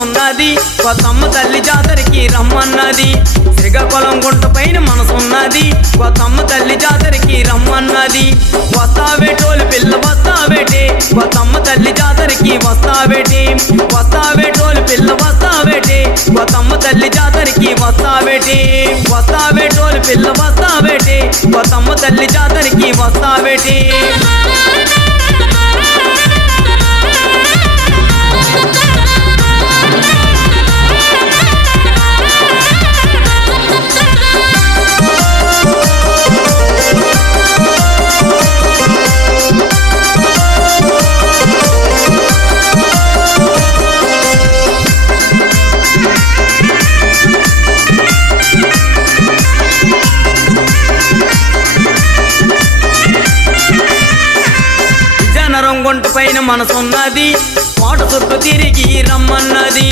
ఉన్నది కొత్తమ్మ తల్లి జాతరకి రమ్మన్నది శ్రీకాకుళం గుంట పైన మనసున్నది కొత్తమ్మ తల్లి జాతరకి రమ్మన్నది వస్తావే టోలు పిల్ల వస్తావేటే కొత్తమ్మ తల్లి జాతరకి వస్తావేటే వస్తావే టోలు పిల్ల వస్తావేటే కొత్తమ్మ తల్లి జాతరకి వస్తావేటే వస్తావే టోలు పిల్ల వస్తావేటే కొత్తమ్మ తల్లి జాతరకి వస్తావేటే గుంట పైన మనసున్నది కోట చుట్టూ తిరిగి రమ్మన్నది।